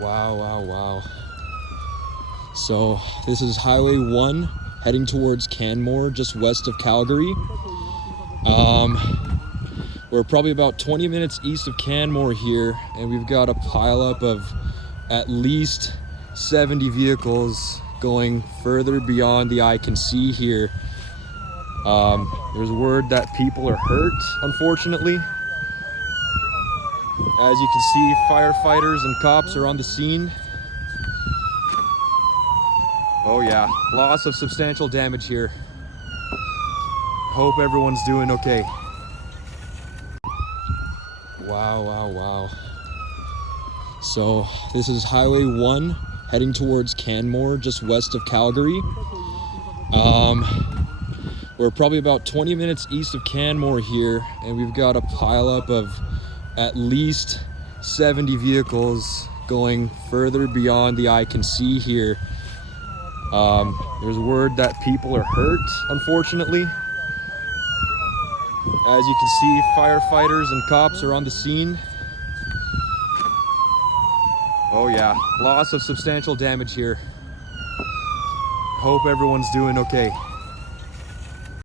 Wow. So this is Highway 1 heading towards Canmore, just west of Calgary. We're probably about 20 minutes east of Canmore here, and we've got a pileup of at least 70 vehicles going further beyond the eye can see here. There's word that people are hurt, unfortunately. As you can see, firefighters and cops are on the scene. Oh yeah, loss of substantial damage here. Hope everyone's doing okay. Wow. So this is Highway 1 heading towards Canmore, just west of Calgary. We're probably about 20 minutes east of Canmore here, and we've got a pileup of at least 70 vehicles going further beyond the eye can see here. There's word that people are hurt, unfortunately. As you can see, firefighters and cops are on the scene. Oh yeah, loss of substantial damage here. Hope everyone's doing okay.